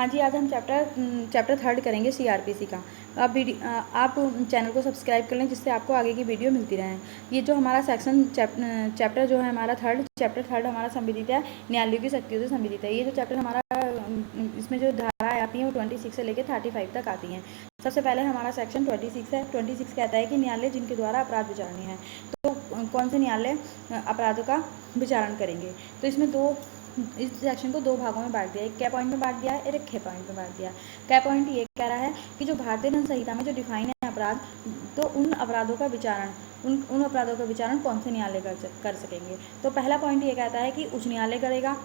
हाँ जी, आज हम चैप्टर 3 करेंगे सीआरपीसी का। आप चैनल को सब्सक्राइब कर लें जिससे आपको आगे की वीडियो मिलती रहे। ये जो हमारा चैप्टर जो है हमारा चैप्टर थर्ड हमारा संविधित है, न्यायालयों की शक्तियों से संविधित है। ये जो चैप्टर हमारा इसमें जो धाराएँ आती हैं वो 26 से लेकर 35 तक आती हैं। सबसे पहले हमारा सेक्शन 26 है। 26 कहता है कि न्यायालय जिनके द्वारा अपराध विचारणीय है। तो कौन से न्यायालय अपराधों का विचारण करेंगे। तो इसमें इस सेक्शन को 2 भागों में बांट दिया है। एक कै पॉइंट में बांट दिया है और एक खे पॉइंट में बांट दिया है। कै पॉइंट ये कह रहा है कि जो भारतीय दंड संहिता में जो डिफाइन है अपराध, तो उन अपराधों का विचारण कौन से न्यायालय कर सकेंगे। तो पहला पॉइंट ये कहता है कि उच्च न्यायालय करेगा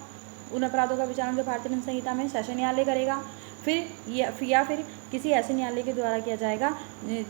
उन अपराधों का विचारण जो भारतीय दंड संहिता में सेशन न्यायालय करेगा, फिर किसी ऐसे न्यायालय के द्वारा किया जाएगा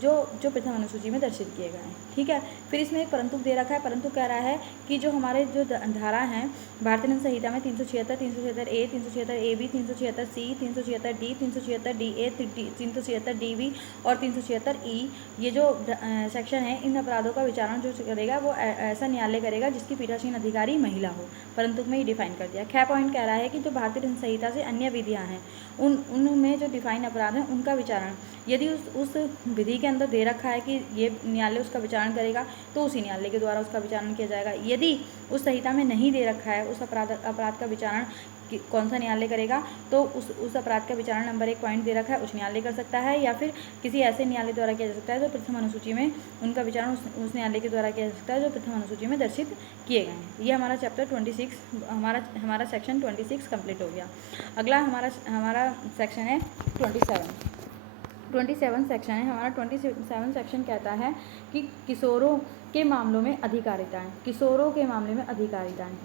जो प्रथम अनुसूची में दर्शित किए गए हैं। ठीक है। फिर इसमें एक परंतु दे रखा है। परंतु कह रहा है कि जो हमारे जो धारा हैं भारतीय दंड संहिता में 376, 376 A, 376 A B, 376 C, 376 D, 376 D A, 376 D B और 376 ई, ये जो सेक्शन है, इन अपराधों का विचारण जो करेगा वो ऐसा न्यायालय करेगा जिसकी पीठासीन अधिकारी महिला हो। परंतु में ही डिफाइन कर दिया। ख पॉइंट कह रहा है कि जो भारतीय दंड संहिता से अन्य विधियाँ हैं उनमें जो डिफाइन अपराध हैं उनका विचारण यदि उस विधि के अंदर दे रखा है कि ये न्यायालय उसका विचारण करेगा, तो उसी न्यायालय के द्वारा उसका विचारण किया जाएगा। यदि उस संहिता में नहीं दे रखा है उस अपराध का विचारण कौन सा न्यायालय करेगा, तो उस अपराध का विचारण नंबर 1 पॉइंट दे रखा है उच्च न्यायालय कर सकता है, या फिर किसी ऐसे न्यायालय द्वारा किया जा सकता है जो प्रथम अनुसूची में उनका विचारण उस न्यायालय के द्वारा किया जा सकता है जो प्रथम अनुसूची में दर्शित किए गए हैं। ये हमारा चैप्टर 26 हमारा सेक्शन 26 कंप्लीट हो गया। अगला हमारा सेक्शन है 27 सेक्शन है हमारा। 27 सेक्शन कहता है कि किशोरों के मामलों में अधिकारिताएँ।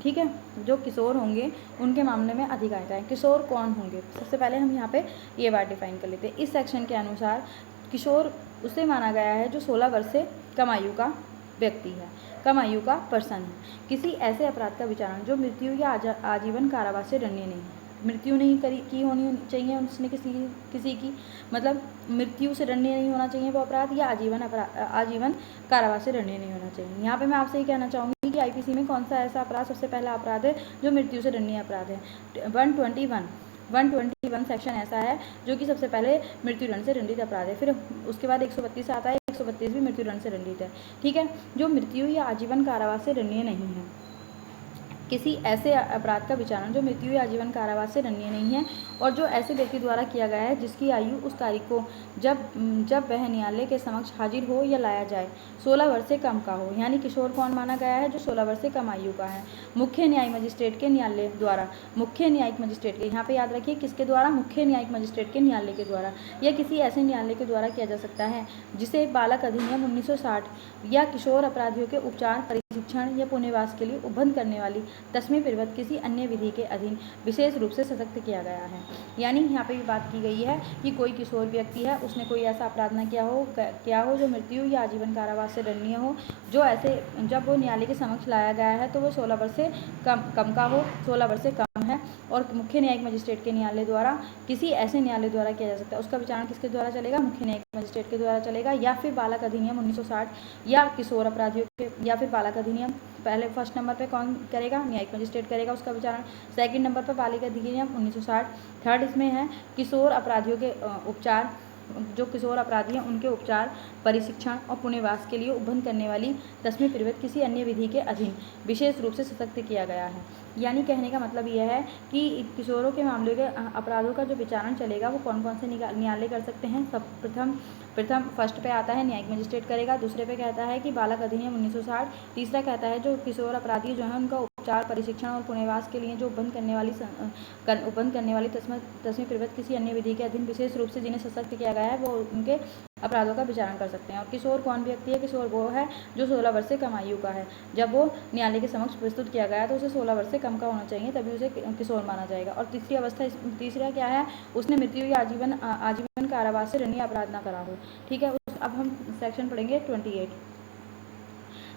ठीक है। जो किशोर होंगे उनके मामले में अधिकारिताएँ। किशोर कौन होंगे, सबसे पहले हम यहाँ पे ये बात डिफाइन कर लेते हैं। इस सेक्शन के अनुसार किशोर उसे माना गया है जो 16 वर्ष से कम आयु का व्यक्ति है, कम आयु का पर्सन है। किसी ऐसे अपराध का विचारण जो मृत्यु या आजीवन कारावास से दंडनीय नहीं है। मृत्यु नहीं की होनी चाहिए उसने किसी की, मतलब मृत्यु से दंडनीय नहीं होना चाहिए वो अपराध, या आजीवन कारावास से दंडनीय नहीं होना चाहिए। यहाँ पे मैं आपसे ये कहना चाहूँगी कि आईपीसी में कौन सा ऐसा अपराध सबसे पहला अपराध है जो मृत्यु से दंडनीय अपराध है। 121 सेक्शन ऐसा है जो कि सबसे पहले मृत्यु दंड से दंडित अपराध है। फिर उसके बाद 132 आता है, 132 भी मृत्यु दंड से दंडित है। ठीक है। जो मृत्यु या आजीवन कारावास से दंडनीय नहीं है, किसी ऐसे अपराध का विचारण जो मृत्यु या आजीवन कारावास से दंडनीय नहीं है और जो ऐसे व्यक्ति द्वारा किया गया है जिसकी आयु उस तारीख को जब वह न्यायालय के समक्ष हाजिर हो या लाया जाए 16 वर्ष से कम का हो। यानी किशोर कौन माना गया है, जो 16 वर्ष से कम आयु का है। मुख्य न्यायिक मजिस्ट्रेट के न्यायालय द्वारा, मुख्य न्यायिक मजिस्ट्रेट के, यहाँ पे याद रखिए किसके द्वारा, मुख्य न्यायिक मजिस्ट्रेट के न्यायालय के द्वारा, या किसी ऐसे न्यायालय के द्वारा किया जा सकता है जिसे बालक अधिनियम 1960 या किशोर अपराधियों के उपचार, प्रशिक्षण या पुनर्वास के लिए उपबंध करने वाली 10वीं प्रवृत्ति किसी अन्य विधि के अधीन विशेष रूप से सशक्त किया गया है। यानी यहाँ पे भी बात की गई है कि कोई किशोर व्यक्ति है, उसने कोई ऐसा अपराध न किया हो जो मृत्यु या आजीवन कारावास से दंडनीय हो, जो ऐसे जब वो न्यायालय के समक्ष लाया गया है तो वो 16 वर्ष से कम का हो, 16 वर्ष से कम है, और मुख्य न्यायिक मजिस्ट्रेट के न्यायालय द्वारा, किसी ऐसे न्यायालय द्वारा किया जा सकता है। उसका विचारण किसके द्वारा चलेगा, मुख्य न्यायिक मजिस्ट्रेट के द्वारा चलेगा, या फिर बालक अधिनियम 1960 या किशोर अपराधियों के, या फिर बालक अधिनियम। पहले फर्स्ट नंबर पे कौन करेगा, न्यायिक मजिस्ट्रेट करेगा उसका विचारण। सेकंड नंबर पर बालिका अधिनियम 1960। थर्ड इसमें है किशोर अपराधियों के उपचार, जो किशोर अपराधी हैं उनके उपचार, प्रशिक्षण और पुनर्वास के लिए उपबंध करने वाली 10वीं प्रवृत्ति किसी अन्य विधि के अधीन विशेष रूप से सशक्त किया गया है। यानी कहने का मतलब यह है कि किशोरों के मामले के अपराधों का जो विचारण चलेगा वो कौन कौन से न्यायालय कर सकते हैं। प्रथम फर्स्ट पे आता है न्यायिक मजिस्ट्रेट करेगा, दूसरे पे कहता है कि बालक अधिनियम 1960, तीसरा कहता है जो किशोर अपराधी जो है उनका उपचार, प्रशिक्षण और पुनर्वास के लिए जो उपबंध करने वाली 10वीं प्रवृत्ति किसी अन्य विधि के अधीन विशेष रूप से जिन्हें सशक्त किया गया है वो उनके अपराधों का विचारण कर सकते हैं। और किशोर कौन व्यक्ति है, किशोर वो है जो 16 वर्ष से कम आयु का है। जब वो न्यायालय के समक्ष प्रस्तुत किया गया तो उसे 16 वर्ष से कम का होना चाहिए, तभी उसे किशोर माना जाएगा। और तीसरा क्या है, उसने मृत्यु या आजीवन कारावास से दंडनीय अपराध न करा हो। ठीक है। अब हम सेक्शन पढ़ेंगे 28।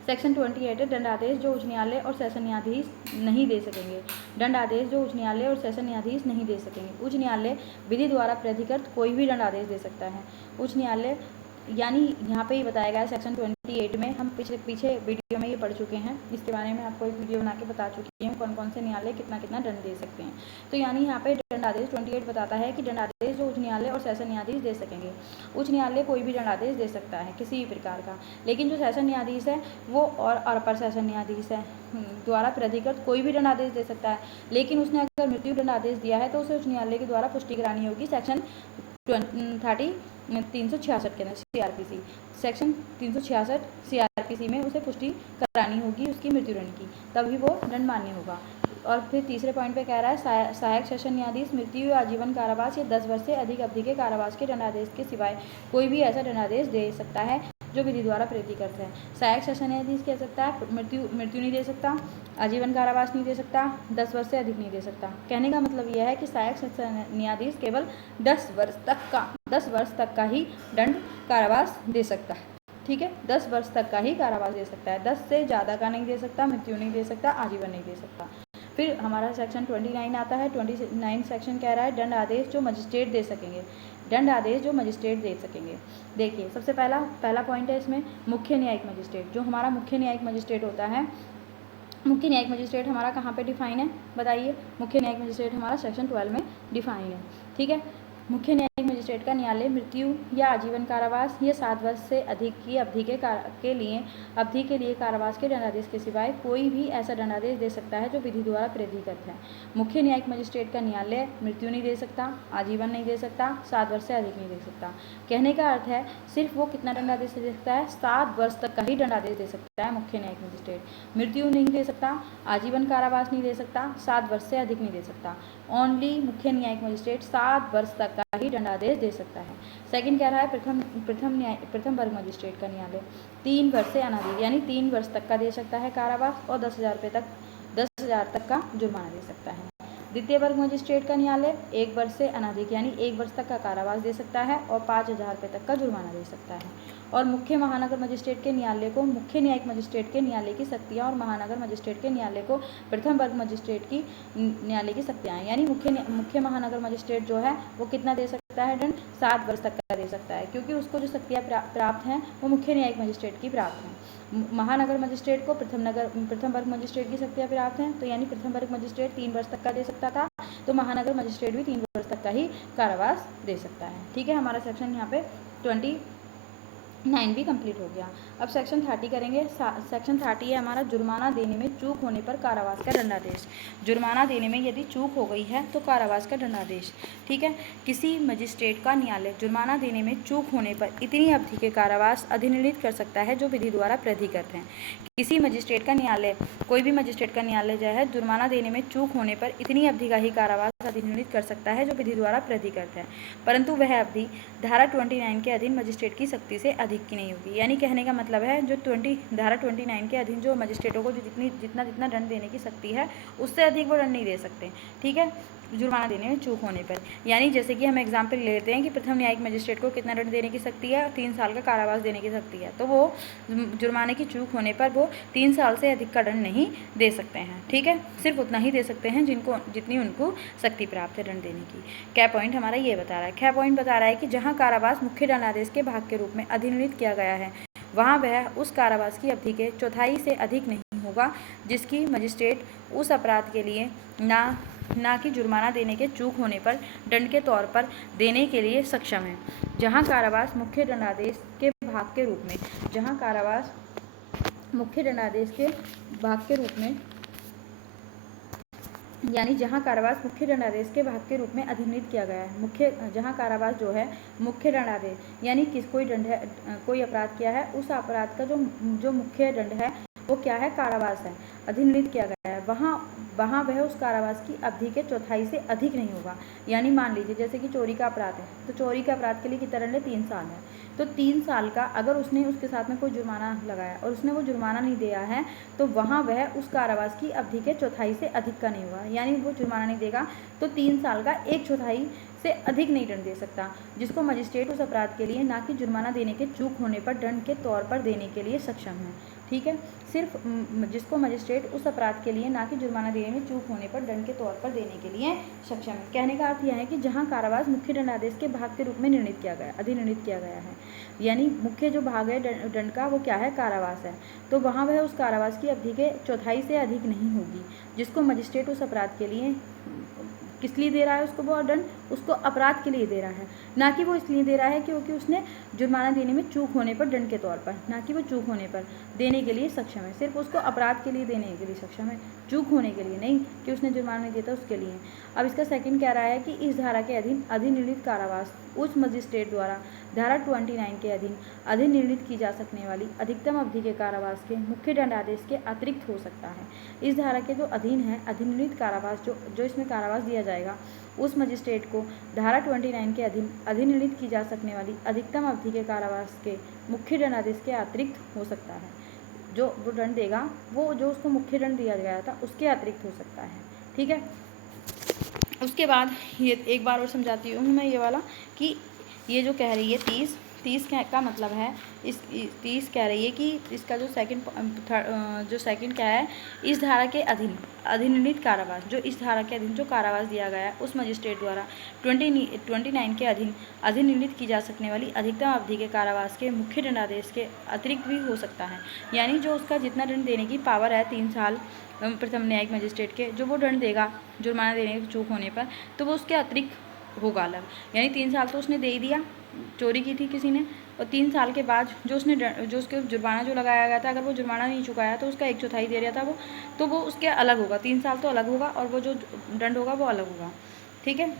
सेक्शन 28 है दंडादेश जो उच्च न्यायालय और सेशन न्यायाधीश नहीं दे सकेंगे। दंडादेश जो उच्च न्यायालय और सेशन न्यायाधीश नहीं दे सकेंगे। उच्च न्यायालय विधि द्वारा प्राधिकृत कोई भी दंडादेश दे सकता है। उच्च न्यायालय यानी यहाँ पे ही बताया गया है सेक्शन 28 में, हम पीछे वीडियो में ये पढ़ चुके हैं, इसके बारे में आपको एक वीडियो बना के बता चुकी हूँ कौन कौन से न्यायालय कितना कितना दंड दे सकते हैं। तो यानी यहाँ पे दंडादेश 28 बताता है कि दंडादेश जो उच्च न्यायालय और सेशन न्यायाधीश दे सकेंगे। उच्च न्यायालय कोई भी दंडादेश दे सकता है किसी भी प्रकार का, लेकिन जो सेशन न्यायाधीश है वो और अपर सेशन न्यायाधीश है द्वारा प्राधिकृत कोई भी दंडादेश दे सकता है। लेकिन उसने अगर मृत्यु दंडादेश दिया है तो उसे उच्च न्यायालय के द्वारा पुष्टि करानी होगी सेक्शन 366 के अंदर CRPC सेक्शन 366 CRPC में उसे पुष्टि करानी होगी उसकी मृत्युदंड की, तभी वो दंड मान्य होगा। और फिर तीसरे पॉइंट पे कह रहा है सहायक सेशन न्यायाधीश मृत्यु या आजीवन कारावास या 10 वर्ष से अधिक अवधि के कारावास के दंडादेश के सिवाय कोई भी ऐसा दंडादेश दे सकता है जो विधि द्वारा प्रेरित है। सहायक सेशन न्यायाधीश कह सकता है मृत्यु नहीं दे सकता, आजीवन कारावास नहीं दे सकता, 10 वर्ष से अधिक नहीं दे सकता। कहने का मतलब यह है कि सहायक सेशन न्यायाधीश केवल 10 वर्ष तक का ही दंड कारावास दे सकता है। ठीक है, 10 वर्ष तक का ही कारावास दे सकता है, 10 से ज़्यादा का नहीं दे सकता, मृत्यु नहीं दे सकता, आजीवन नहीं दे सकता। फिर हमारा सेक्शन 29 आता है। 29 सेक्शन कह रहा है दंड आदेश जो मजिस्ट्रेट दे सकेंगे। दंड आदेश जो मजिस्ट्रेट दे सकेंगे। देखिए सबसे पहला पॉइंट है इसमें मुख्य न्यायिक मजिस्ट्रेट। जो हमारा मुख्य न्यायिक मजिस्ट्रेट होता है, मुख्य न्यायिक मजिस्ट्रेट हमारा कहाँ पे डिफाइन है बताइए। मुख्य न्यायिक मजिस्ट्रेट हमारा सेक्शन 12 में डिफाइन है। ठीक है, मुख्य न्यायिक मजिस्ट्रेट का न्यायालय मृत्यु या आजीवन कारावास या 7 वर्ष से अधिक की अवधि के लिए कारावास के दंडादेश के सिवाय कोई भी ऐसा दंडादेश दे सकता है जो विधि द्वारा प्राधिकृत है। मुख्य न्यायिक मजिस्ट्रेट का न्यायालय मृत्यु नहीं दे सकता, आजीवन नहीं दे सकता, 7 वर्ष से अधिक नहीं दे सकता। कहने का अर्थ है सिर्फ वो कितना दंडादेश दे सकता है, 7 वर्ष तक का ही दंडादेश दे सकता है मुख्य न्यायिक मजिस्ट्रेट। मृत्यु नहीं दे सकता, आजीवन कारावास नहीं दे सकता, 7 वर्ष से अधिक नहीं दे सकता। ओनली मुख्य न्यायिक मजिस्ट्रेट 7 वर्ष तक का ही दंडादेश दे सकता है। सेकंड कह रहा है प्रथम वर्ग मजिस्ट्रेट का न्यायालय 3 वर्ष से अनाधिक यानी 3 वर्ष तक का दे सकता है कारावास और 10,000 तक का जुर्माना दे सकता है। द्वितीय वर्ग मजिस्ट्रेट का न्यायालय 1 वर्ष से अनाधिक यानी 1 वर्ष तक का कारावास दे सकता है और 5,000 रुपये तक का जुर्माना दे सकता है। और मुख्य महानगर मजिस्ट्रेट के न्यायालय को मुख्य न्यायिक मजिस्ट्रेट के न्यायालय की शक्तियाँ और महानगर मजिस्ट्रेट के न्यायालय को प्रथम वर्ग मजिस्ट्रेट की न्यायालय की शक्तियाँ यानी मुख्य महानगर मजिस्ट्रेट जो है वो कितना दे सकता है दंड, 7 वर्ष तक का दे सकता है, क्योंकि उसको जो शक्तियाँ प्राप्त हैं वो मुख्य न्यायिक मजिस्ट्रेट की प्राप्त हैं। महानगर मजिस्ट्रेट को प्रथम वर्ग मजिस्ट्रेट की शक्तियाँ प्राप्त हैं, तो यानी प्रथम वर्ग मजिस्ट्रेट 3 वर्ष तक का दे सकता था, तो महानगर मजिस्ट्रेट भी 3 वर्ष तक का ही कारावास दे सकता है। ठीक है, हमारा सेक्शन यहाँ पे 29 भी कंप्लीट हो गया। अब सेक्शन 30 करेंगे। सेक्शन 30 है हमारा जुर्माना देने में चूक होने पर कारावास का दंडादेश। जुर्माना देने में यदि चूक हो गई है तो कारावास का दंडादेश। ठीक है, किसी मजिस्ट्रेट का न्यायालय जुर्माना देने में चूक होने पर इतनी अवधि के कारावास अधिनिर्णित कर सकता है जो विधि द्वारा प्राधिकृत हैं। किसी मजिस्ट्रेट का न्यायालय, कोई भी मजिस्ट्रेट का न्यायालय जो है जुर्माना देने में चूक होने पर इतनी अवधि का ही कारावास अधिनिर्णित कर सकता है जो विधि द्वारा प्राधिकृत है, परंतु वह अवधि धारा 29 के अधीन मजिस्ट्रेट की शक्ति से अधिक की नहीं होगी। यानी कहने का मतलब है जो धारा 29 के अधीन जो मजिस्ट्रेटों को जो जितना दंड देने की शक्ति है उससे अधिक वो दंड नहीं दे सकते। ठीक है, जुर्माना देने में चूक होने पर। यानी जैसे कि हम एग्जाम्पल ले लेते हैं कि प्रथम न्यायिक मजिस्ट्रेट को कितना दंड देने की शक्ति है, 3 साल का कारावास देने की शक्ति है, तो वो जुर्माने की चूक होने पर वो 3 साल से अधिक का दंड नहीं दे सकते हैं। ठीक है, सिर्फ उतना ही दे सकते हैं जितनी उनको शक्ति प्राप्त है दंड देने की। क्या पॉइंट हमारा ये बता रहा है, क्या पॉइंट बता रहा है कि जहाँ कारावास मुख्य दंडादेश के भाग के रूप में अधिनिर्णित किया गया है वहाँ वह उस कारावास की अवधि के चौथाई से अधिक नहीं होगा जिसकी मजिस्ट्रेट उस अपराध के लिए ना कि जुर्माना देने के चूक होने पर दंड के तौर पर देने के लिए सक्षम है। जहाँ कारावास मुख्य दंडादेश के भाग के रूप में, जहाँ कारावास मुख्य दंडादेश के भाग के रूप में यानी जहाँ कारावास मुख्य दंडादेश के भाग के रूप में अधिनिर्णित किया गया है, जहाँ कारावास जो है मुख्य दंडादेश यानी कोई अपराध किया है उस अपराध का जो मुख्य दंड है वो क्या है, कारावास है, अधिनिर्णित किया गया है, वहाँ वह उस कारावास की अवधि के चौथाई से अधिक नहीं होगा। यानी मान लीजिए जैसे कि चोरी का अपराध है तो चोरी का अपराध के लिए कितना दंड है, 3 साल है, तो 3 साल का अगर उसने उसके साथ में कोई जुर्माना लगाया और उसने वो जुर्माना नहीं दिया है तो वहाँ वह उस कारावास की अवधि के चौथाई से अधिक का नहीं होगा। यानी वो जुर्माना नहीं देगा तो 3 साल का 1/4 से अधिक नहीं दंड दे सकता, जिसको मजिस्ट्रेट उस अपराध के लिए ना कि जुर्माना देने के चूक होने पर दंड के तौर पर देने के लिए सक्षम है। ठीक है, सिर्फ जिसको मजिस्ट्रेट उस अपराध के लिए ना कि जुर्माना देने में चूक होने पर दंड के तौर पर देने के लिए सक्षम है। कहने का अर्थ यह है कि जहां कारावास मुख्य दंडादेश के भाग के रूप में अधिनिर्णित किया गया है, यानी मुख्य जो भाग है दंड का वो क्या है, कारावास है, तो वहाँ वह उस कारावास की अवधि के चौथाई से अधिक नहीं होगी जिसको मजिस्ट्रेट उस अपराध के लिए किस लिए दे रहा है उसको वो दंड? उसको अपराध के लिए दे रहा है, ना कि वो इसलिए दे रहा है क्योंकि उसने जुर्माना देने में चूक होने पर दंड के तौर पर, ना कि वो चूक होने पर देने के लिए सक्षम है। सिर्फ उसको अपराध के लिए देने के लिए सक्षम है, चूक होने के लिए नहीं कि उसने जुर्माना नहीं दिया था उसके लिए। अब इसका सेकंड कह रहा है कि इस धारा के अधीन अधिनिर्णित कारावास उच्च मजिस्ट्रेट द्वारा धारा 29 के अधीन अधिनिर्णित की जा सकने वाली अधिकतम अवधि के कारावास के मुख्य दंडादेश के अतिरिक्त हो सकता है। इस धारा के जो अधीन है अधिनिर्णित कारावास जो इसमें कारावास दिया जाएगा उस मजिस्ट्रेट को धारा 29 के अधीन अधिनिर्णित की जा सकने वाली अधिकतम अवधि के कारावास के मुख्य दंडादेश के अतिरिक्त हो सकता है। जो वो दंड देगा वो जो उसको मुख्य दंड दिया गया था उसके अतिरिक्त हो सकता है। ठीक है, उसके बाद ये एक बार और समझाती हूँ मैं ये वाला कि ये जो कह रही है 30 का मतलब है इस 30 कह रही है कि इसका जो सेकंड क्या है, इस धारा के अधीन अधिनिर्णित कारावास, जो इस धारा के अधीन जो कारावास दिया गया है उस मजिस्ट्रेट द्वारा 29 के अधीन अधिनिर्णित की जा सकने वाली अधिकतम अवधि के कारावास के मुख्य दंडादेश के अतिरिक्त भी हो सकता है। यानी जो उसका जितना दंड देने की पावर है 3 साल प्रथम न्यायिक मजिस्ट्रेट के, जो वो दंड देगा जुर्माना देने की चूक होने पर, तो वो उसके अतिरिक्त होगा अलग। यानी 3 साल तो उसने दे ही दिया, चोरी की थी किसी ने, और 3 साल के बाद जो उसके जुर्माना जो लगाया गया था, अगर वो जुर्माना नहीं चुकाया तो उसका 1/4 दे रहा था वो, तो वो उसके अलग होगा, 3 साल तो अलग होगा और वो जो दंड होगा वो अलग होगा। ठीक है,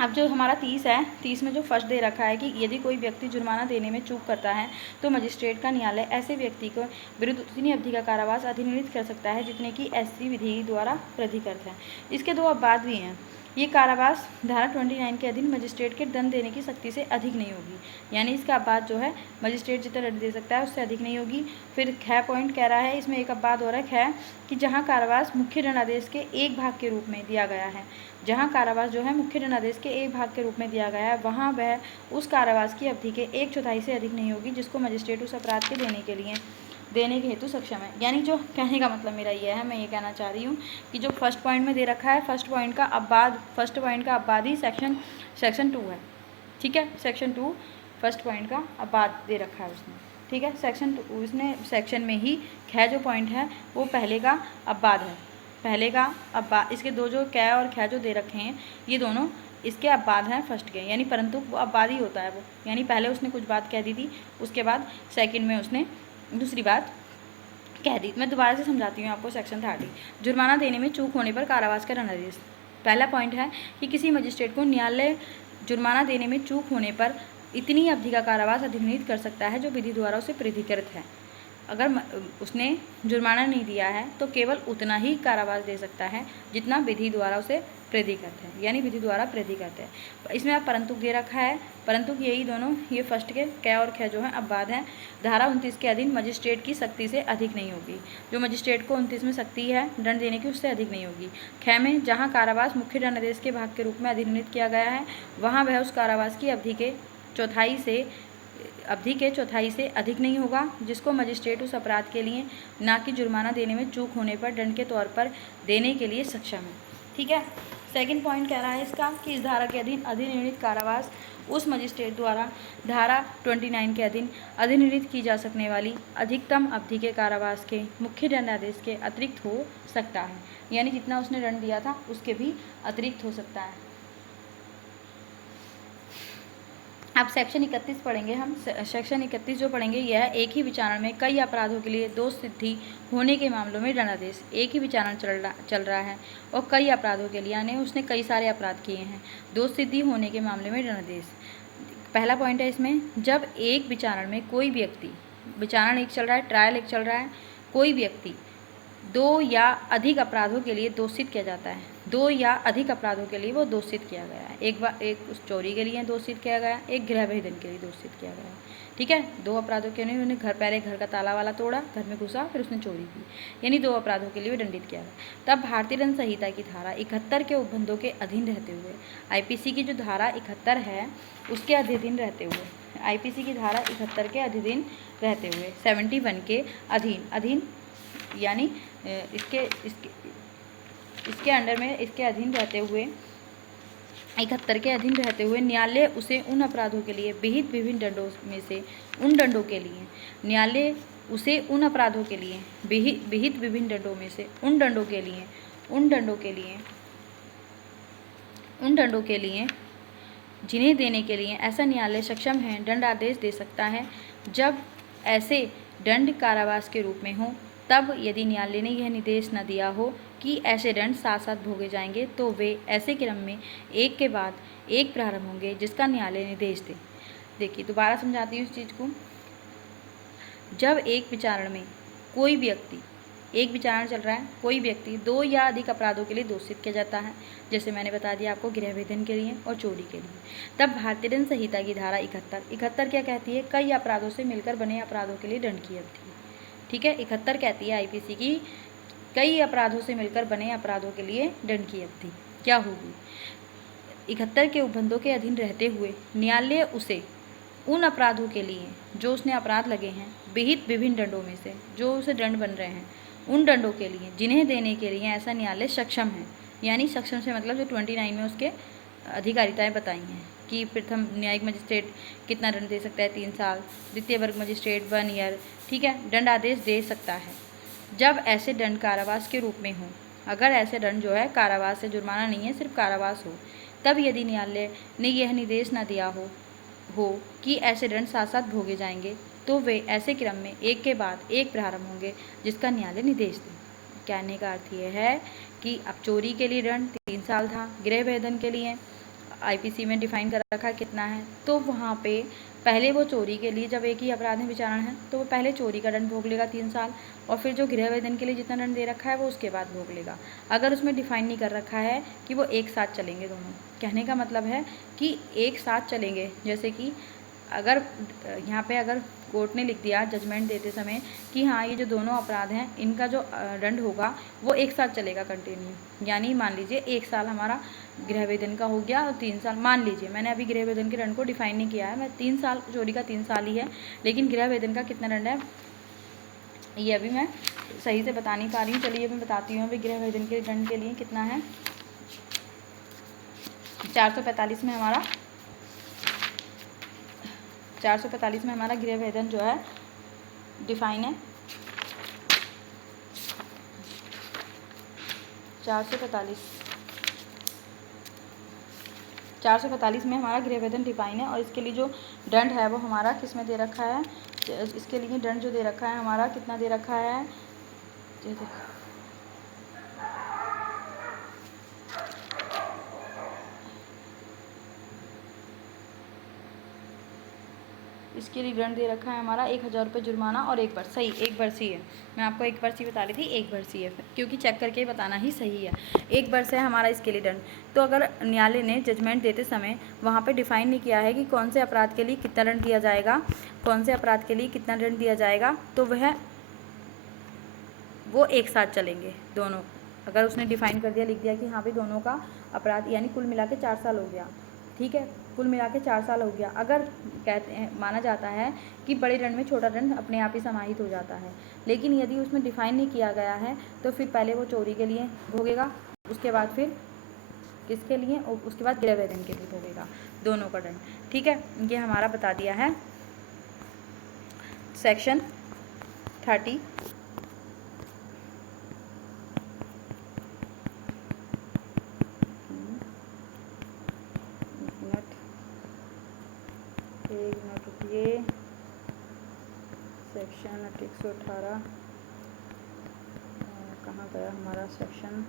अब जो हमारा 30 है, 30 में जो फर्स्ट दे रखा है कि यदि कोई व्यक्ति जुर्माना देने में चूक करता है तो मजिस्ट्रेट का न्यायालय ऐसे व्यक्ति को विरुद्ध उतनी अवधि का कारावास अधिनिर्णित कर सकता है जितने की ऐसी विधि द्वारा प्राधिकृत है। इसके 2 अपवाद भी हैं। ये कारावास धारा 29 के अधीन मजिस्ट्रेट के दंड देने की शक्ति से अधिक नहीं होगी, यानी इसका अपवाद जो है मजिस्ट्रेट जितना दंड दे सकता है उससे अधिक नहीं होगी। फिर ख पॉइंट कह रहा है, इसमें एक अपवाद और है कि जहाँ कारावास मुख्य दंडादेश के एक भाग के रूप में दिया गया है, जहाँ कारावास जो है मुख्य दंडादेश के एक भाग के रूप में दिया गया है, वहाँ वह उस कारावास की अवधि के 1/4 से अधिक नहीं होगी जिसको मजिस्ट्रेट उस अपराध के देने के हेतु सक्षम है। यानी जो कहने का मतलब मेरा ये है, मैं ये कहना चाह रही हूँ कि जो फर्स्ट पॉइंट में दे रखा है, फर्स्ट पॉइंट का अपवाद ही सेक्शन 2 है। ठीक है, सेक्शन 2 फर्स्ट पॉइंट का अपवाद दे रखा है उसने। ठीक है, सेक्शन 2 उसने सेक्शन में ही ख जो पॉइंट है वो पहले का अपवाद है, पहले का अपवाद। इसके 2 जो क और ख जो दे रखे हैं ये दोनों इसके अपवाद हैं फर्स्ट के, यानी परंतु वो अपवाद ही होता है वो, यानी पहले उसने कुछ बात कह दी थी, उसके बाद सेकंड में उसने दूसरी बात कह दी। मैं दोबारा से समझाती हूँ आपको। सेक्शन 30 जुर्माना देने में चूक होने पर कारावास का दंडादेश। पहला पॉइंट है कि किसी मजिस्ट्रेट को न्यायालय जुर्माना देने में चूक होने पर इतनी अवधि का कारावास अधिनिर्णित कर सकता है जो विधि द्वारा उसे प्राधिकृत है। अगर उसने जुर्माना नहीं दिया है तो केवल उतना ही कारावास दे सकता है जितना विधि द्वारा उसे प्राधिकृत है, यानी विधि द्वारा प्राधिकृत है। इसमें आप परंतु दे रखा है, परंतु यही दोनों ये फर्स्ट के क और ख जो है अपवाद हैं। धारा 29 के अधीन मजिस्ट्रेट की शक्ति से अधिक नहीं होगी, जो मजिस्ट्रेट को 29 में शक्ति है दंड देने की उससे अधिक नहीं होगी। ख में जहाँ कारावास मुख्य दंडादेश के भाग के रूप में अधिनिर्णित किया गया है वहाँ वह उस कारावास की अवधि के चौथाई से अधिक नहीं होगा जिसको मजिस्ट्रेट उस अपराध के लिए ना कि जुर्माना देने में चूक होने पर दंड के तौर पर देने के लिए सक्षम है। ठीक है, सेकंड पॉइंट कह रहा है इसका कि इस धारा के अधीन अधिनिर्णित कारावास उस मजिस्ट्रेट द्वारा धारा 29 के अधीन अधिनिर्णित की जा सकने वाली अधिकतम अवधि के कारावास के मुख्य दंडादेश के अतिरिक्त हो सकता है, यानी जितना उसने दंड दिया था उसके भी अतिरिक्त हो सकता है। अब सेक्शन 31 पढ़ेंगे हम। सेक्शन 31 जो पढ़ेंगे यह है एक ही विचारण में कई अपराधों के लिए दोष सिद्धि होने के मामलों में दंडादेश। एक ही विचारण चल रहा है और कई अपराधों के लिए, यानी उसने कई सारे अपराध किए हैं, दोष सिद्धि होने के मामले में दंडादेश। पहला पॉइंट है इसमें, जब एक विचारण में कोई व्यक्ति, विचारण एक चल रहा है, ट्रायल एक चल रहा है, कोई व्यक्ति 2 या अधिक अपराधों के लिए दोषित किया जाता है, 2 या अधिक अपराधों के लिए वो दोषित किया गया है। एक उस चोरी के लिए दोषित किया गया, एक गृह भेदन के लिए दोषित किया गया। ठीक है, 2 अपराधों के लिए उन्हें पहले घर का ताला वाला तोड़ा, घर में घुसा, फिर उसने चोरी की, यानी 2 अपराधों के लिए वो दंडित किया गया। तब भारतीय दंड संहिता की धारा 71 के उपबंधों के अधीन रहते हुए, आईपीसी की जो धारा 71 है उसके अधीन रहते हुए, आईपीसी की धारा 71 के अधीन रहते हुए 71 के अधीन यानी इसके अंडर में, इसके अधीन रहते हुए 71 के अधीन रहते हुए न्यायालय उसे उन अपराधों के लिए विहित विभिन्न दंडों में से उन दंडों के लिए, न्यायालय उसे उन अपराधों के लिए विहित विभिन्न दंडों में से उन दंडों के लिए उन दंडों के लिए जिन्हें देने के लिए ऐसा न्यायालय सक्षम है दंडादेश दे सकता है। जब ऐसे दंड कारावास के रूप में हो, तब यदि न्यायालय ने यह निर्देश न दिया हो कि ऐसे दंड साथ साथ भोगे जाएंगे, तो वे ऐसे क्रम में एक के बाद एक प्रारंभ होंगे जिसका न्यायालय निर्देश दे। देखिए, दोबारा समझाती हूँ इस चीज़ को। जब एक विचारण में कोई व्यक्ति, एक विचारण चल रहा है, कोई व्यक्ति 2 या अधिक अपराधों के लिए दोषित किया जाता है, जैसे मैंने बता दिया आपको गृहभेदन के लिए और चोरी के लिए, तब भारतीय दंड संहिता की धारा 71 क्या कहती है? कई अपराधों से मिलकर बने अपराधों के लिए दंड की अवधि। ठीक है, 71 कहती है आईपीसी की कई अपराधों से मिलकर बने अपराधों के लिए दंड की अवधि क्या होगी? 71 के उपबंधों के अधीन रहते हुए न्यायालय उसे उन अपराधों के लिए जो उसने अपराध लगे हैं विहित विभिन्न दंडों में से जो उसे दंड बन रहे हैं, उन दंडों के लिए जिन्हें देने के लिए ऐसा न्यायालय सक्षम है, यानी सक्षम से मतलब जो 29 में उसके अधिकारिताएं बताई हैं कि प्रथम न्यायिक मजिस्ट्रेट कितना दंड दे सकता है 3 साल, द्वितीय वर्ग मजिस्ट्रेट 1 ईयर। ठीक है, दंड आदेश दे सकता है जब ऐसे दंड कारावास के रूप में हो। अगर ऐसे दंड जो है कारावास है, जुर्माना नहीं है, सिर्फ कारावास हो, तब यदि न्यायालय ने यह निर्देश न दिया हो कि ऐसे दंड साथ साथ भोगे जाएंगे, तो वे ऐसे क्रम में एक के बाद एक प्रारंभ होंगे जिसका न्यायालय निर्देश दे। कहने का अर्थ यह है कि अब चोरी के लिए दंड 3 साल था, गृहभेदन के लिए आईपीसी में डिफाइन कर रखा कितना है, तो वहाँ पे पहले वो चोरी के लिए जब एक ही अपराध में विचारण है तो वो पहले चोरी का दंड भोग लेगा 3 साल, और फिर जो गृहभेदन के लिए जितना दंड दे रखा है वो उसके बाद भोग लेगा। अगर उसमें डिफाइन नहीं कर रखा है कि वो एक साथ चलेंगे दोनों, कहने का मतलब है कि एक साथ चलेंगे, जैसे कि अगर यहाँ पे अगर कोर्ट ने लिख दिया जजमेंट देते समय कि हाँ ये जो दोनों अपराध हैं इनका जो दंड होगा वो एक साथ चलेगा कंटिन्यू, यानी मान लीजिए 1 साल हमारा गृहभेदन का हो गया और 3 साल, मान लीजिए मैंने अभी गृहभेदन के दंड को डिफाइन नहीं किया है, मैं 3 साल, चोरी का 3 साल ही है, लेकिन गृहभेदन का कितना दंड है ये अभी मैं सही से बता नहीं पा रही हूँ। चलिए मैं बताती हूँ अभी गृहभेदन के दंड के लिए कितना है। 445 में हमारा 445 में हमारा गृहभेदन जो है डिफाइन है। 445 में हमारा गृहभेदन डिफाइन है, और इसके लिए जो दंड है वो हमारा किस में दे रखा है? इसके लिए दंड जो दे रखा है हमारा कितना दे रखा है? इसके लिए दंड दे रखा है हमारा 1000 रुपये जुर्माना और 1 वर्ष। सही, 1 वर्ष ही है, मैं आपको 1 वर्ष ही बता रही थी, 1 वर्ष ही है, क्योंकि चेक करके बताना ही सही है। 1 वर्ष है हमारा इसके लिए दंड। तो अगर न्यायालय ने जजमेंट देते समय वहाँ पे डिफाइन नहीं किया है कि कौन से अपराध के लिए कितना दंड दिया जाएगा, कौन से अपराध के लिए कितना दंड दिया जाएगा, तो वो एक साथ चलेंगे दोनों। अगर उसने डिफाइन कर दिया, लिख दिया कि हाँ भाई दोनों का अपराध यानी कुल मिला के 4 साल हो गया, ठीक है, कुल मिला के 4 साल हो गया। अगर कहते हैं माना जाता है कि बड़े दंड में छोटा दंड अपने आप ही समाहित हो जाता है, लेकिन यदि उसमें डिफाइन नहीं किया गया है तो फिर पहले वो चोरी के लिए भोगेगा, उसके बाद फिर किसके लिए, उसके बाद गृहभेदन के लिए भोगेगा, दोनों का दंड। ठीक है, ये हमारा बता दिया है सेक्शन 30। एक मिनट रुकिए, सेक्शन 118 कहाँ गया हमारा सेक्शन?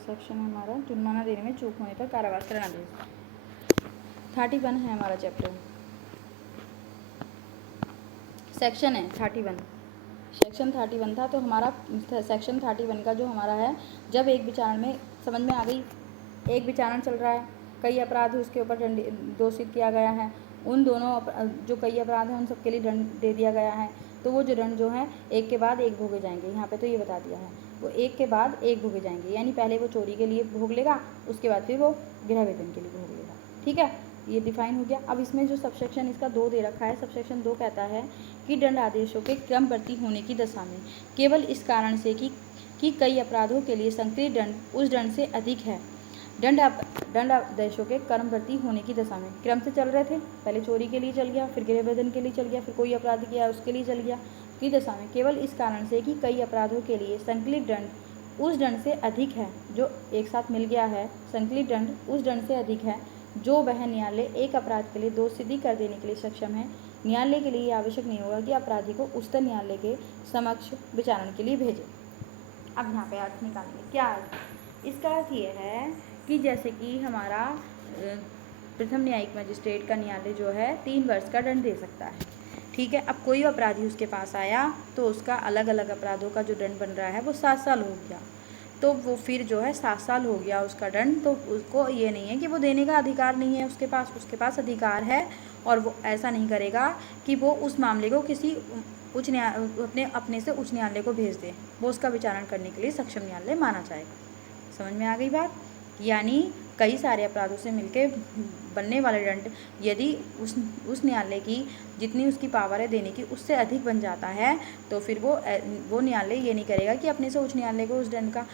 सेक्शन है हमारा जुर्माना देने में चूक होने पर कारावास का दंडादेश। 31 है हमारा चैप्टर, सेक्शन है 31, सेक्शन 31 था। तो हमारा सेक्शन 31 का जो हमारा है, जब एक विचारण में, समझ में आ गई, एक विचारण चल रहा है, कई अपराध उसके ऊपर दोषित किया गया है, उन दोनों जो कई अपराध हैं उन सबके लिए दंड दे दिया गया है, तो वो जो दंड जो है एक के बाद एक भोगे जाएंगे। यहाँ पे तो ये बता दिया है वो एक के बाद एक भोगे जाएंगे, यानी पहले वो चोरी के लिए भोग लेगा, उसके बाद फिर वो गृहभेदन के लिए भोग लेगा। ठीक है, ये डिफाइन हो गया। अब इसमें जो सबसेक्शन इसका 2 दे रखा है, सबसेक्शन 2 कहता है कि दंड आदेशों के क्रमवर्ती होने की दशा में केवल इस कारण से कि कई अपराधों के लिए संक्लिष्ट दंड उस दंड से अधिक है। दंड आदेशों के क्रमवर्ती होने की दशा में क्रम से चल रहे थे, पहले चोरी के लिए चल गया, फिर गृह वेधन के लिए चल गया, फिर कोई अपराध किया उसके लिए चल गया, की दशा में केवल इस कारण से कि कई अपराधों के लिए संकलित दंड उस दंड से अधिक है जो एक साथ मिल गया है। संकलित दंड उस दंड से अधिक है जो वह न्यायालय एक अपराध के लिए दोष सिद्धि कर देने के लिए सक्षम है। न्यायालय के लिए यह आवश्यक नहीं होगा कि अपराधी को उच्चतम न्यायालय के समक्ष विचारण के लिए भेजे। अब यहाँ पे अर्थ निकालेंगे। क्या अर्थ? इसका अर्थ ये है कि जैसे कि हमारा प्रथम न्यायिक मजिस्ट्रेट का न्यायालय जो है 3 वर्ष का दंड दे सकता है, ठीक है। अब कोई अपराधी उसके पास आया तो उसका अलग अलग अपराधों का जो दंड बन रहा है वो 7 साल हो गया, तो वो फिर जो है 7 साल हो गया उसका दंड, तो उसको ये नहीं है कि वो देने का अधिकार नहीं है उसके पास अधिकार है, और वो ऐसा नहीं करेगा कि वो उस मामले को किसी उच्च न्यायालय अपने से उच्च न्यायालय को भेज दे, वो उसका विचारण करने के लिए सक्षम न्यायालय माना जाएगा। समझ में आ गई बात? यानी कई सारे अपराधों से मिलके बनने वाले दंड यदि उस न्यायालय की जितनी उसकी पावर है देने की उससे अधिक बन जाता है, तो फिर वो न्यायालय ये नहीं करेगा कि अपने से उच्च न्यायालय को उस दंड का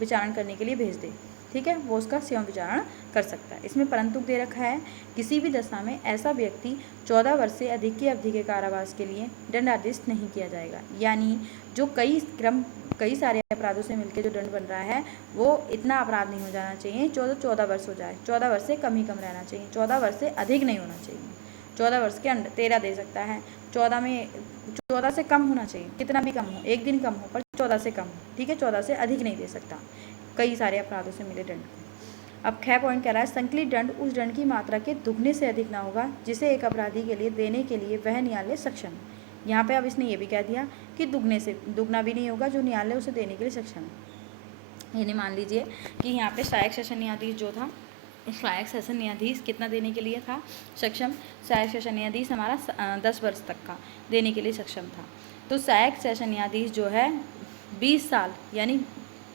विचारण करने के लिए भेज दे, ठीक है। वो उसका स्वयं विचारण कर सकता है। इसमें परंतु दे रखा है, किसी भी दशा में ऐसा व्यक्ति 14 वर्ष से अधिक की अवधि के कारावास के लिए दंडादेश नहीं किया जाएगा। यानी जो कई सारे अपराधों से मिलकर जो दंड बन रहा है वो इतना अपराध नहीं हो जाना चाहिए 14 वर्ष हो जाए, 14 वर्ष से कम ही कम रहना चाहिए, 14 वर्ष से अधिक नहीं होना चाहिए। 14 वर्ष के अंदर 13 दे सकता है, 14 से कम होना चाहिए, कितना भी कम हो, एक दिन कम हो पर 14 से कम हो, ठीक है। 14 से अधिक नहीं दे सकता कई सारे अपराधों से मिले दंड को। अब 6 पॉइंट कह रहा है, संकलित दंड उस दंड की मात्रा के दुगने से अधिक ना होगा जिसे एक अपराधी के लिए देने के लिए वह न्यायालय सक्षम है। यहाँ पे अब इसने ये भी कह दिया कि दुगना भी नहीं होगा जो न्यायालय उसे देने के लिए सक्षम है। यानी मान लीजिए कि यहाँ पे सहायक सेशन न्यायाधीश जो था, सहायक सेशन न्यायाधीश कितना देने के लिए था सक्षम? सहायक सेशन न्यायाधीश हमारा 10 वर्ष तक का देने के लिए सक्षम था। तो सहायक सेशन न्यायाधीश जो है 20 साल, यानी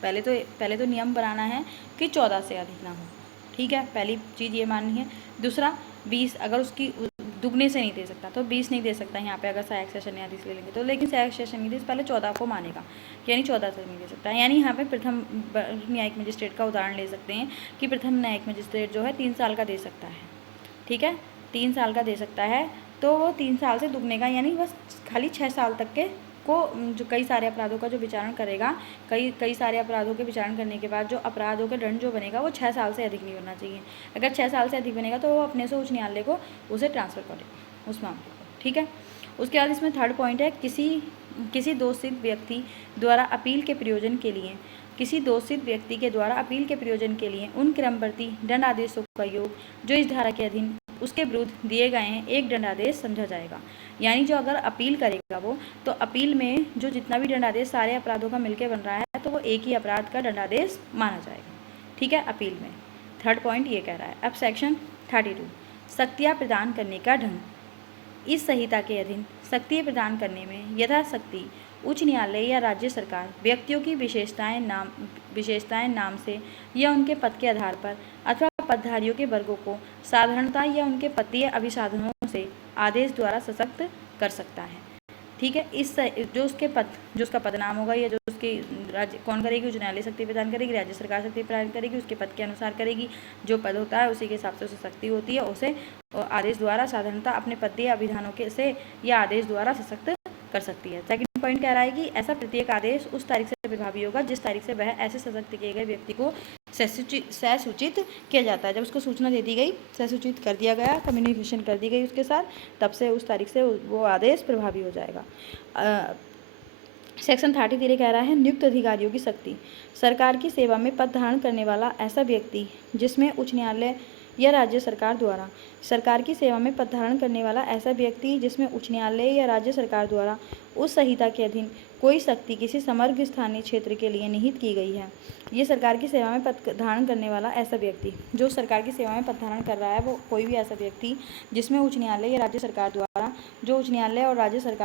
पहले तो नियम बनाना है कि 14 से अधिक ना हो, ठीक है, पहली चीज़ ये माननी है। दूसरा 20, अगर उसकी दुगने से नहीं दे सकता तो 20 नहीं दे सकता यहाँ पे अगर सहायक सेशन न्यायाधीश ले लेंगे तो, लेकिन सहायक सेशन न्यायाधीश पहले 14 को मानेगा, यानी 14 से नहीं दे सकता। यानी यहाँ पे प्रथम न्यायिक मजिस्ट्रेट का उदाहरण ले सकते हैं कि प्रथम न्यायिक मजिस्ट्रेट जो है 3 साल का दे सकता है, ठीक है, 3 साल का दे सकता है, तो वो 3 साल से दुगने का यानी बस खाली 6 साल तक के को जो कई सारे अपराधों का जो विचारण करेगा, कई सारे अपराधों के विचारण करने के बाद जो अपराधों का दंड जो बनेगा वो 6 साल से अधिक नहीं होना चाहिए। अगर 6 साल से अधिक बनेगा तो वो अपने से उच्च न्यायालय को उसे ट्रांसफ़र करेगा उस मामले को, ठीक है। उसके बाद इसमें 3rd पॉइंट है, किसी दोषित व्यक्ति द्वारा अपील के प्रयोजन के लिए उन क्रमवर्ती दंडादेशों का योग जो इस धारा के अधीन उसके विरुद्ध दिए गए हैं एक दंडादेश समझा जाएगा। यानी जो अगर अपील करेगा वो, तो अपील में जो जितना भी दंडादेश सारे अपराधों का मिलकर बन रहा है तो वो एक ही अपराध का दंडादेश माना जाएगा, ठीक है, अपील में। 3rd पॉइंट ये कह रहा है। अब सेक्शन 32, सख्तियाँ प्रदान करने का ढंग। इस संहिता के अधीन सख्तियाँ प्रदान करने में यथाशक्ति उच्च न्यायालय या राज्य सरकार व्यक्तियों की विशेषताएं नाम से या उनके पद के आधार पर अथवा पदधारियों के वर्गों को साधारणता या उनके पदीय अभिसाधनों से आदेश द्वारा सशक्त कर सकता है, ठीक है। इस जो उसका पदनाम होगा या जो उसकी राज्य कौन करेगी, उच्च न्यायालय शक्ति प्रदान करेगी, राज्य सरकार शक्ति प्रदान करेगी, उसके पद के अनुसार करेगी, जो पद होता है उसी के हिसाब से उसे शक्ति होती है, उसे आदेश द्वारा साधारणता अपने पदीय अभिधानों के से या आदेश द्वारा सशक्त कर सकती है। सेकंड पॉइंट कह रहा है कि ऐसा प्रत्येक आदेश उस तारीख से प्रभावी होगा जिस तारीख से वह ऐसे सशक्त किए गए व्यक्ति को सहसूचित किया जाता है। जब उसको सूचना दे दी गई, सहसूचित कर दिया गया, कम्युनिकेशन कर दी गई उसके साथ, तब से उस तारीख से वो आदेश प्रभावी हो जाएगा। सेक्शन 33 कह रहा है, नियुक्त अधिकारियों की शक्ति। सरकार की सेवा में पद धारण करने वाला ऐसा व्यक्ति जिसमें उच्च न्यायालय या राज्य सरकार द्वारा सरकार की सेवा में पद धारण करने वाला ऐसा व्यक्ति जिसमें उच्च न्यायालय या राज्य सरकार द्वारा उस संहिता के अधीन कोई शक्ति किसी समग्र स्थानीय क्षेत्र के लिए निहित की गई है। ये सरकार की सेवा में पद धारण करने वाला ऐसा व्यक्ति, जो सरकार की सेवा में पद धारण कर रहा है, वो कोई भी ऐसा व्यक्ति जिसमें उच्च न्यायालय या राज्य सरकार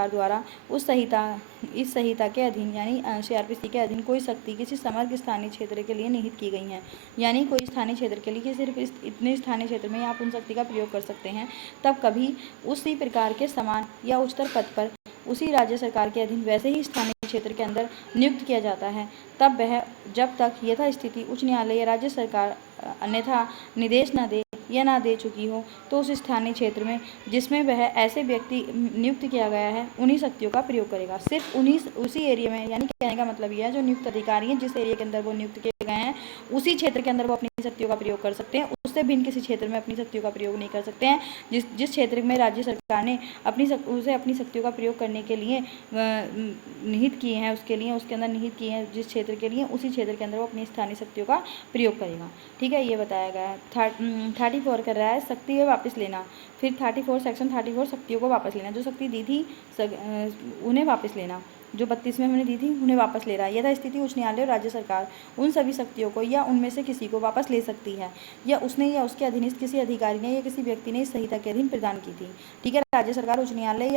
द्वारा उस संहिता के अधीन यानी CRPC के अधीन कोई शक्ति किसी समग्र स्थानीय क्षेत्र के लिए निहित की गई है। यानी कोई स्थानीय क्षेत्र के लिए कि सिर्फ इतने स्थानीय क्षेत्र में आप उन शक्ति का प्रयोग प्रयोग कर सकते हैं, तब कभी उसी प्रकार के समान या उच्चतर पद पर उसी राज्य सरकार के अधीन वैसे ही स्थानीय क्षेत्र के अंदर नियुक्त किया जाता है, तब वह जब तक यथा स्थिति उच्च न्यायालय या राज्य सरकार अन्यथा निर्देश न दे या ना दे चुकी हो, तो उस स्थानीय क्षेत्र में जिसमें वह ऐसे व्यक्ति नियुक्त किया गया है उन्हीं शक्तियों का प्रयोग करेगा। सिर्फ उसी एरिया में, यानी कहने का मतलब यह है जो नियुक्त अधिकारी हैं जिस एरिया के अंदर वो नियुक्त किए गए हैं उसी क्षेत्र के अंदर वो अपनी शक्तियों का प्रयोग कर सकते हैं, उससे भिन्न किसी क्षेत्र में अपनी शक्तियों का प्रयोग नहीं कर सकते हैं। जिस क्षेत्र में राज्य सरकार ने उसे अपनी शक्तियों का प्रयोग करने के लिए निहित किए हैं, उसके अंदर निहित किए हैं जिस क्षेत्र के लिए, उसी क्षेत्र के अंदर वो अपनी स्थानीय शक्तियों का प्रयोग करेगा। ठीक है, ये बताया गया है। 34 कर रहा है शक्ति वापस लेना। फिर 34 सेक्शन 34 शक्तियों को वापस लेना, जो शक्ति दी थी उन्हें वापस लेना, जो 32 में हमने दी थी उन्हें वापस ले रहा है। यथा स्थिति उच्च न्यायालय और राज्य सरकार उन सभी शक्तियों को या उनमें से किसी को वापस ले सकती है, या उसने या उसके अधीनस्थ किसी अधिकारी ने या किसी व्यक्ति ने इस संहिता के अधीन प्रदान की थी। ठीक है, राज्य सरकार उच्च न्यायालय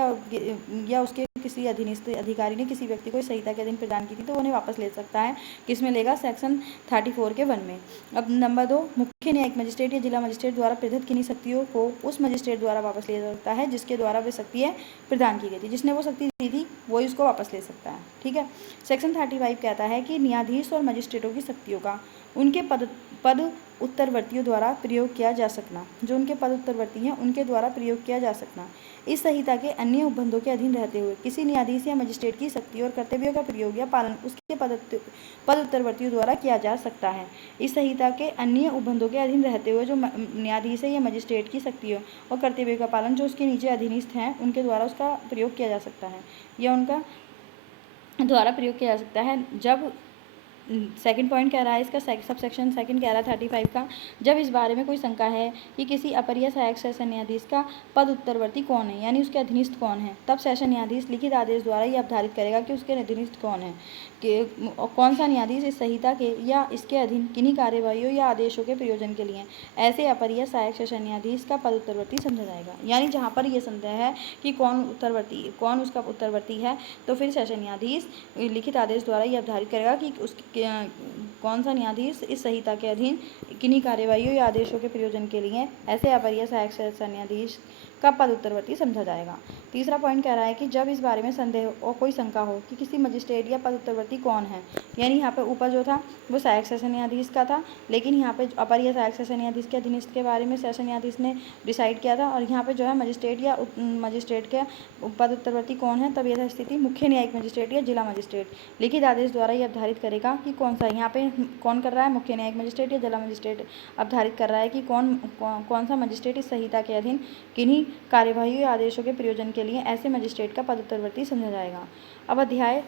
या उसके किसी अधीनस्थ अधिकारी ने किसी व्यक्ति को इस संहिता के अधीन प्रदान की थी तो उन्हें वापस ले सकता है। किसमें लेगा? सेक्शन 34 के 1 में। अब नंबर 2, मुख्य न्यायिक मजिस्ट्रेट या जिला मजिस्ट्रेट द्वारा प्रदत्त किन्हीं शक्तियों को उस मजिस्ट्रेट द्वारा वापस ले सकता है जिसके द्वारा वे शक्तियाँ प्रदान की गई थी। जिसने वो शक्ति दी थी वही उसको वापस ले सकता है। ठीक है, सेक्शन 35 कहता है कि न्यायाधीश और मजिस्ट्रेटों की शक्तियों का उनके पद उत्तरवर्तियों द्वारा प्रयोग किया जा सकना, जो उनके पद उत्तरवर्ती हैं उनके द्वारा प्रयोग किया जा सकना। इस संहिता के अन्य उपबंधों के अधीन रहते हुए किसी न्यायाधीश या मजिस्ट्रेट की शक्ति और कर्तव्यों का प्रयोग या पालन उसके पद उत्तरवर्तियों द्वारा किया जा सकता है। इस संहिता के अन्य उपबंधों के अधीन रहते हुए जो न्यायाधीश या मजिस्ट्रेट की शक्तियों और कर्तव्यों का पालन जो उसके नीचे अधीनस्थ हैं उनके द्वारा उसका प्रयोग किया जा सकता है, या उनका द्वारा प्रयोग किया जा सकता है। जब सेकंड पॉइंट कह रहा है इसका सब सेक्शन सेकंड कह रहा है 35 का, जब इस बारे में कोई शंका है कि किसी अपर या सहायक सेशन न्यायाधीश का पद उत्तरवर्ती कौन है, यानी उसके अधीनस्थ कौन है, तब सेशन न्यायाधीश लिखित आदेश द्वारा ये अवधारित करेगा कि उसके अधीनस्थ कौन है, कि कौन सा न्यायाधीश इस संहिता के या इसके अधीन किन्हीं कार्यवाहियों या आदेशों के प्रयोजन के लिए ऐसे अपर या सहायक सेशन न्यायाधीश का पद उत्तरवर्ती समझा जाएगा। यानी जहाँ पर यह संदेह है कि कौन उसका उत्तरवर्ती है, तो फिर सेशन न्यायाधीश लिखित आदेश द्वारा ये अवधारित करेगा कि कौन सा न्यायाधीश इस संहिता के अधीन किन्हीं कार्यवाहियों या आदेशों के प्रयोजन के लिए ऐसे अपर या सहायक सेशन न्यायाधीश का पद उत्तरवर्ती समझा जाएगा। तीसरा पॉइंट कह रहा है कि जब इस बारे में संदेह और कोई शंका हो कि किसी मजिस्ट्रेट या पद उत्तरवर्ती कौन है, यानी यहाँ पे ऊपर जो था वो सहायक सेशन न्यायाधीश का था, लेकिन यहाँ पे अपर या सहायक सेशन न्यायाधीश के अधीनस्थ के बारे में सेशन न्यायाधीश ने डिसाइड किया था, और यहाँ पे जो है मजिस्ट्रेट के पद उत्तरवर्ती कौन है, तब यह स्थिति मुख्य न्यायिक मजिस्ट्रेट या जिला मजिस्ट्रेट लिखित आदेश द्वारा ये अवधारित करेगा कि कौन सा, यहाँ पे कौन कर रहा है, मुख्य न्यायिक मजिस्ट्रेट या जिला मजिस्ट्रेट अवधारित कर रहा है कि कौन सा मजिस्ट्रेट इस संहिता के अधीन किन्हीं कार्यवाही या आदेशों के प्रयोजन के लिए ऐसे मजिस्ट्रेट का पद उत्तरवर्ती समझा जाएगा। अब अध्याय